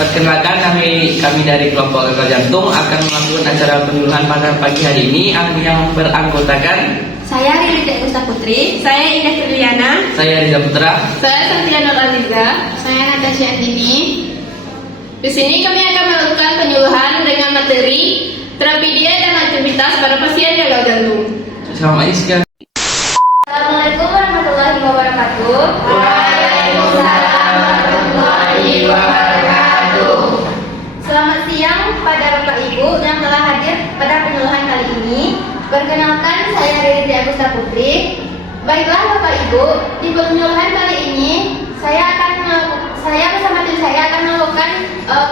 Perkenalkan, kami dari kelompok gagal jantung akan melakukan acara penyuluhan pada pagi hari ini yang beranggotakan saya Riri Degusta Putri, saya Indah Firliana, saya Riza Putra, saya Santiana Aliza, saya Natasha Andini. Di sini kami akan melakukan penyuluhan dengan materi terapi diet dan aktivitas pada pasien gagal jantung. Selamat istirahat. Assalamualaikum warahmatullahi wabarakatuh. Waalaikumsalam warahmatullahi wabarakatuh. Selamat siang pada Bapak Ibu yang telah hadir pada penyuluhan kali ini. Perkenalkan, saya Riri Degusta Putri. Baiklah Bapak Ibu, di penyuluhan kali ini saya bersama tim saya akan melakukan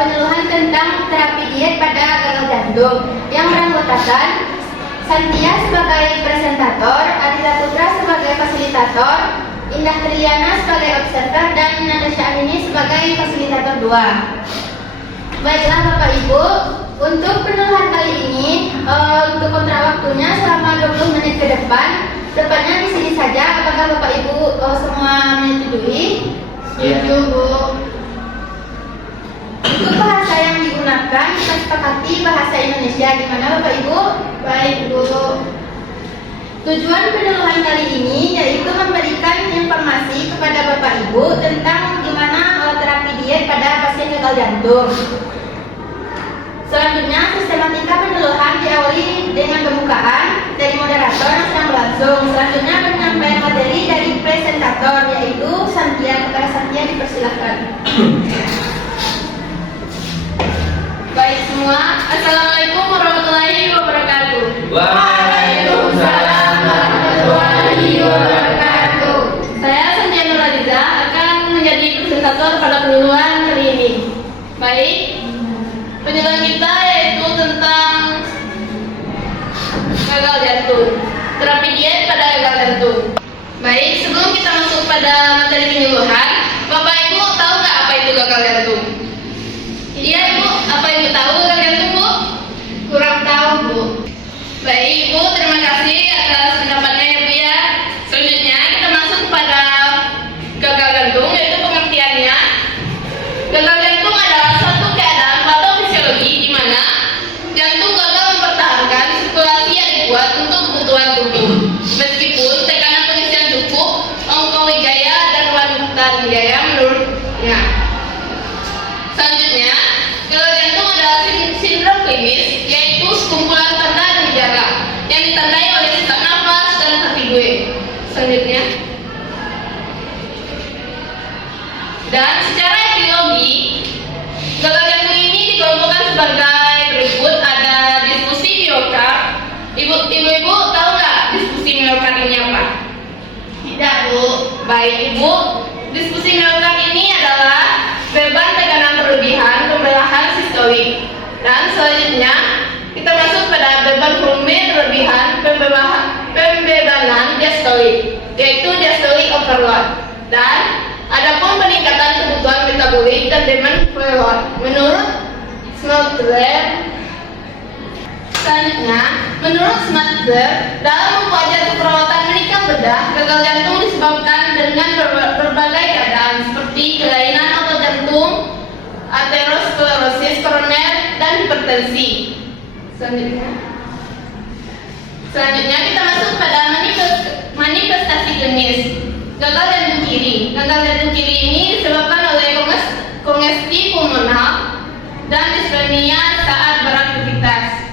penyuluhan tentang terapi diet pada gagal jantung yang beranggotakan Santia sebagai presentator, Adiza Putra sebagai fasilitator, Indah Triliana sebagai observer, dan Natasha Andini sebagai fasilitator 2. Baiklah Bapak Ibu, untuk penyuluhan kali ini untuk kontrak waktunya selama 20 menit ke depan. Tepatnya di sini saja. Apakah Bapak Ibu semua menyetujui? Setuju, Bu. Untuk bahasa yang digunakan, kita sepakati bahasa Indonesia. Gimana Bapak Ibu? Baik, Bu. Tujuan penyuluhan kali ini yaitu memberikan informasi kepada Bapak Ibu tentang gimana terapi diet pada pasien gagal jantung. Selanjutnya, sistematika penyuluhan diawali dengan pembukaan dari moderator yang sedang berlangsung. Selanjutnya, penyampaian materi dari presentator, yaitu Santia. Kepada Santia dipersilahkan. Baik semua, Assalamualaikum warahmatullahi wabarakatuh. Waalaikumsalam warahmatullahi wabarakatuh. Saya Santia Nuraliza akan menjadi presentator pada penyuluhan kali ini. Baik, penyuluhan kita yaitu tentang gagal jantung, terapi diet pada gagal jantung. Baik, sebelum kita masuk pada materi penyuluhan, Bapak Ibu tahu nggak apa itu gagal jantung? Iya Ibu, apa Ibu tahu gagal jantung Bu? Kurang tahu Bu. Baik Ibu, terima kasih atas pendapatnya ya Bu ya. Selanjutnya kita masuk pada gagal jantung, yaitu pengertiannya. Gagal jantung adalah suatu keadaan patofisiologi di mana jantung gagal mempertahankan sirkulasi yang dibuat untuk kebutuhan tubuh. Meskipun tekanan pengisian cukup, ongkowi gaya dan wanita gaya menurutnya. Selanjutnya, gagal jantung adalah sindrom klinis, yaitu sekumpulan tanda dan gejala yang ditandai oleh sesak nafas dan hati gue. Selanjutnya, dan secara etiologi, gagal jantung ini dikelompokkan sebagai berikut. Ada disfusi miokard. Ibu-ibu tahu nggak disfusi miokard ini apa? Tidak Bu. Baik Ibu, disfusi miokard ini adalah beban tekanan berlebihan pembelahan sistolik. Dan selanjutnya kita masuk pada beban volume berlebihan pembebanan diastolik, yaitu diastolik overload. Dan adapun peningkatan kebutuhan metabolik dan demand overload menurut Smeltzer. Selanjutnya, menurut Smeltzer, dalam membuat perawatan menikam bedah, gagal jantung disebabkan dengan berbagai keadaan seperti kelainan otot jantung, aterosklerosis koroner, dan hipertensi. Selanjutnya kita masuk pada manifestasi klinis gagal jantung kiri. Gagal jantung kiri ini disebabkan oleh kongesti pulmonal dan dispnea saat beraktivitas.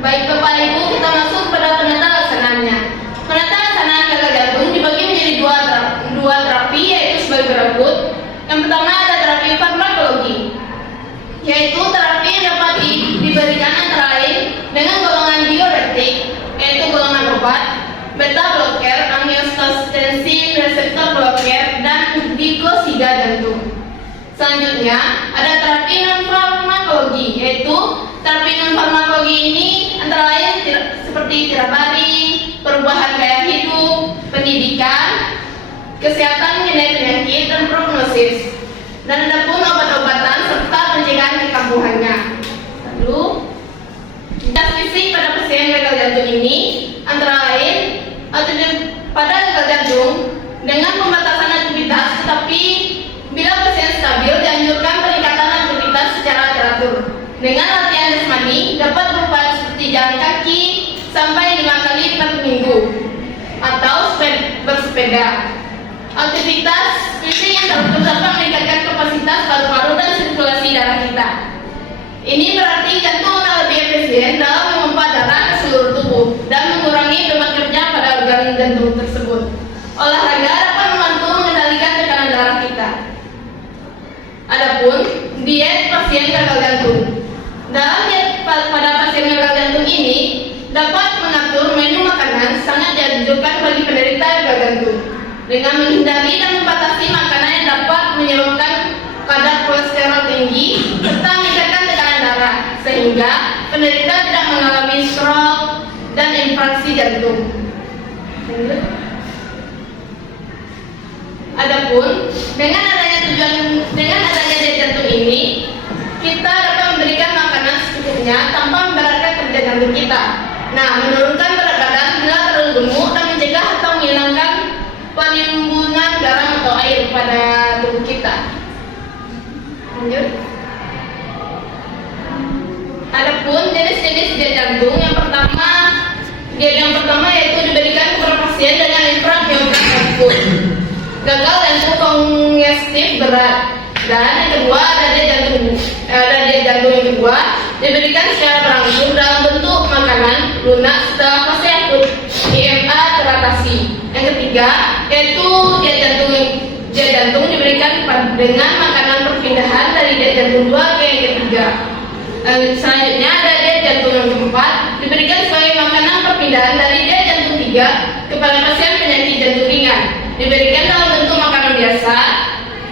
Baik Bapak Ibu, kita masuk pada penata laksananya. Penata laksanaan gagal jantung dibagi menjadi dua terapi, yaitu sebagai berikut. Yang pertama ada terapi farmakologi, yaitu terapi yang dapat diberikan antara lain dengan golongan diuretik, yaitu golongan obat, beta blocker, angiostensin reseptor blocker, dan glikosida jantung. Selanjutnya ada terapi non farmakologi, yaitu terapi non farmakologi ini antara lain seperti tirabari, perubahan gaya hidup, pendidikan, kesehatan mengenai penyakit dan prognosis, dan ada pun obat-obatan serta pencegahan kekambuhannya. Lalu, tes fisik pada pasien gagal jantung ini antara lain pada gagal jantung dengan pembatasan aktivitas, tetapi bila pasien stabil yang dapat meningkatkan kapasitas paru-paru dan sirkulasi darah kita. Ini berarti jantung akan lebih efisien dalam memompa darah ke seluruh tubuh dan mengurangi beban kerja pada organ jantung tersebut. Olahraga dapat membantu mengendalikan tekanan darah kita. Adapun diet pasien gagal jantung. Dalam diet pada pasien gagal jantung ini dapat mengatur menu makanan sangat dianjurkan bagi penderita gagal jantung dengan menghindari dan membatasi makanan yang dapat menyebabkan kadar kolesterol tinggi serta meningkatkan tekanan darah sehingga penderita tidak mengalami stroke dan infarksi jantung. Adapun dengan adanya diet jantung ini kita dapat memberikan makanan secukupnya tanpa memberatkan kerja jantung kita. Nah, menurunkan berat badan bila terlalu gemuk dan mencegah atau menghilangkan penimbunan garam atau air pada tubuh kita. Lanjut. Adapun jenis-jenis diet jantung yang pertama yaitu diberikan kepada pasien dengan infrapiomtrak akut, gagal jantung kongestif berat, dan yang kedua ada diet jantung yang kedua diberikan secara berangsur dalam bentuk makanan lunak setelah fase akut IMA teratasi. Yang ketiga yaitu diet jantung diberikan dengan makanan perpindahan dari diet jantung 2 ke yang ketiga. Selanjutnya ada diet jantung yang keempat diberikan sebagai makanan perpindahan dari diet jantung 3 kepada pasien penyakit jantung ringan, diberikan dalam bentuk makanan biasa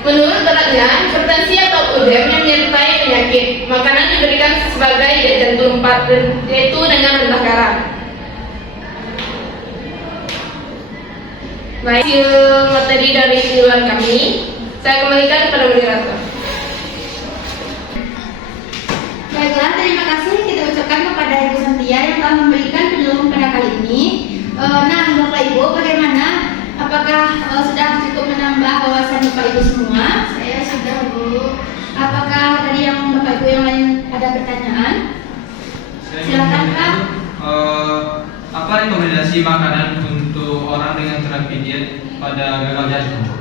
menurut beratnya, hipertensi atau udem yang menyertai penyakit. Makanan diberikan sebagai diet jantung 4 yaitu dengan rendah garam. Baik, materi dari penyuluhan kami saya kembalikan kepada moderator. Baiklah, terima kasih kita ucapkan kepada Ibu Santia yang telah memberikan penyuluhan pada kali ini. Nah, Bapak Ibu, bagaimana? Apakah sudah cukup menambah wawasan Bapak Ibu semua? Saya sudah, Bu. Apakah dari yang Bapak Ibu yang lain ada pertanyaan? Silakan, Kak. Apa rekomendasi makanan untuk orang dengan terapi diet pada gagal jantung?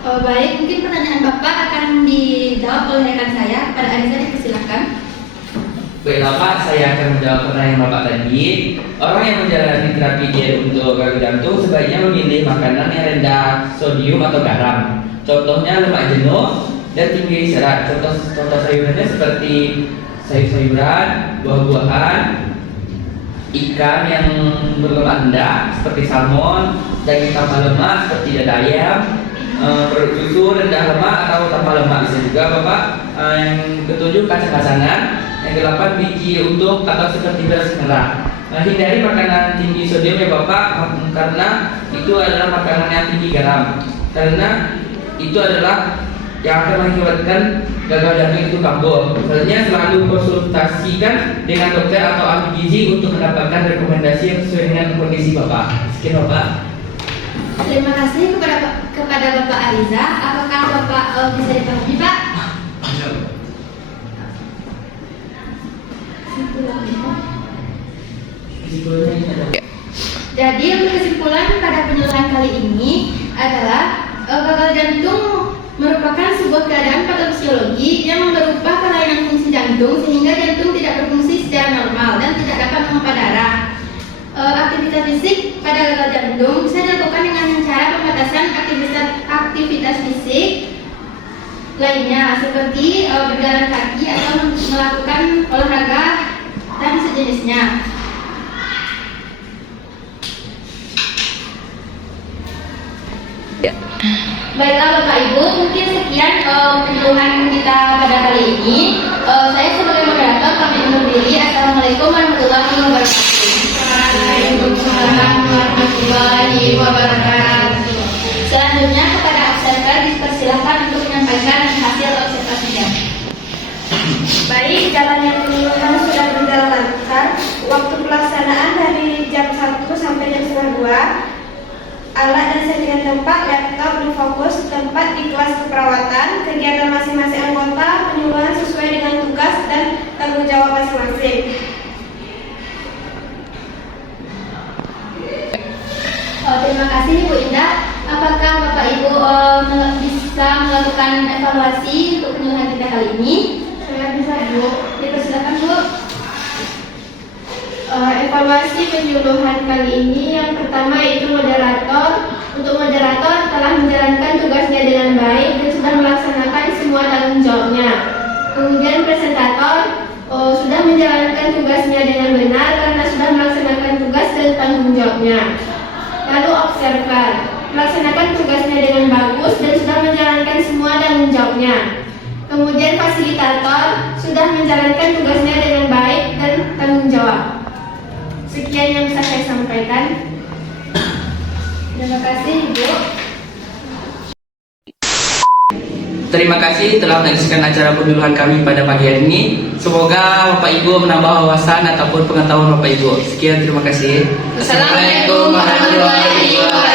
Baik, mungkin pertanyaan Bapak akan dijawab oleh rekan saya. Kepada Anissa dipersilakan. Baiklah Pak, saya akan menjawab pertanyaan Bapak tadi. Orang yang menjalani terapi diet untuk gagal jantung sebaiknya memilih makanan yang rendah sodium atau garam. Contohnya lemak jenuh dan tinggi serat. Contoh sayurannya seperti sayur-sayuran, buah-buahan, ikan yang berlemak rendah seperti salmon, daging tanpa lemak seperti dada ayam, produk susu rendah lemak atau tanpa lemak bisa juga Bapak. Yang ketujuh kacang-kacangan. Yang ke-8 biji untuk atau seperti beras merah. Hindari makanan tinggi sodium ya Bapak, karena itu adalah makanan yang tinggi garam. Karena itu adalah yang akan mengakibatkan gagal jantung itu kambuh. Selanjutnya selalu konsultasikan dengan dokter atau ahli gizi untuk mendapatkan rekomendasi yang sesuai dengan kondisi Bapak. Sekian Bapak. Terima kasih kepada Bapak Ariza. Apakah Bapak bisa ditanggapi, Pak? Jadi untuk kesimpulan pada penyuluhan kali ini adalah gagal jantung merupakan sebuah keadaan patofisiologi yang berupa kelainan fungsi jantung sehingga jantung tidak berfungsi secara normal dan tidak dapat memompa darah. Aktivitas fisik pada gagal jantung bisa dilakukan dengan cara pembatasan aktivitas fisik lainnya seperti berjalan kaki atau melakukan olahraga dan sejenisnya. Baiklah Bapak Ibu, mungkin sekian penyuluhan kita pada kali ini. Saya sebagai moderator kami undur diri. Assalamualaikum warahmatullahi wabarakatuh. Waalaikumsalam warahmatullahi wabarakatuh. Selanjutnya kepada observer dipersilakan untuk menyampaikan hasil observasinya. Baik, jalannya penyuluhan sudah berjalan lancar. Waktu pelaksanaan dari jam 1 sampai jam setengah 2. Alat dan settingan tempat, laptop, fokus, tempat di kelas keperawatan, kegiatan masing-masing anggota, penyuluhan sesuai dengan tugas dan tanggung jawab masing-masing. Terima kasih Bu Indah. Apakah Bapak Ibu melakukan evaluasi untuk penyuluhan kita kali ini. Saya bisa, Bu. Dipersilakan, Bu. Evaluasi penyuluhan kali ini yang pertama yaitu moderator. Untuk moderator telah menjalankan tugasnya dengan baik dan sudah melaksanakan semua tanggung jawabnya. Kemudian presentator sudah menjalankan tugasnya dengan benar karena sudah melaksanakan tugas dan tanggung jawabnya. Lalu observer melaksanakan tugasnya dengan bagus dan sudah menjalankan semua tanggung jawabnya. Kemudian fasilitator sudah menjalankan tugasnya dengan baik dan tanggung jawab. Sekian yang bisa saya sampaikan. Terima kasih, Bu. Terima kasih telah menyaksikan acara penyuluhan kami pada pagi hari ini. Semoga Bapak Ibu menambah wawasan ataupun pengetahuan Bapak Ibu. Sekian, terima kasih. Assalamualaikum warahmatullahi wabarakatuh.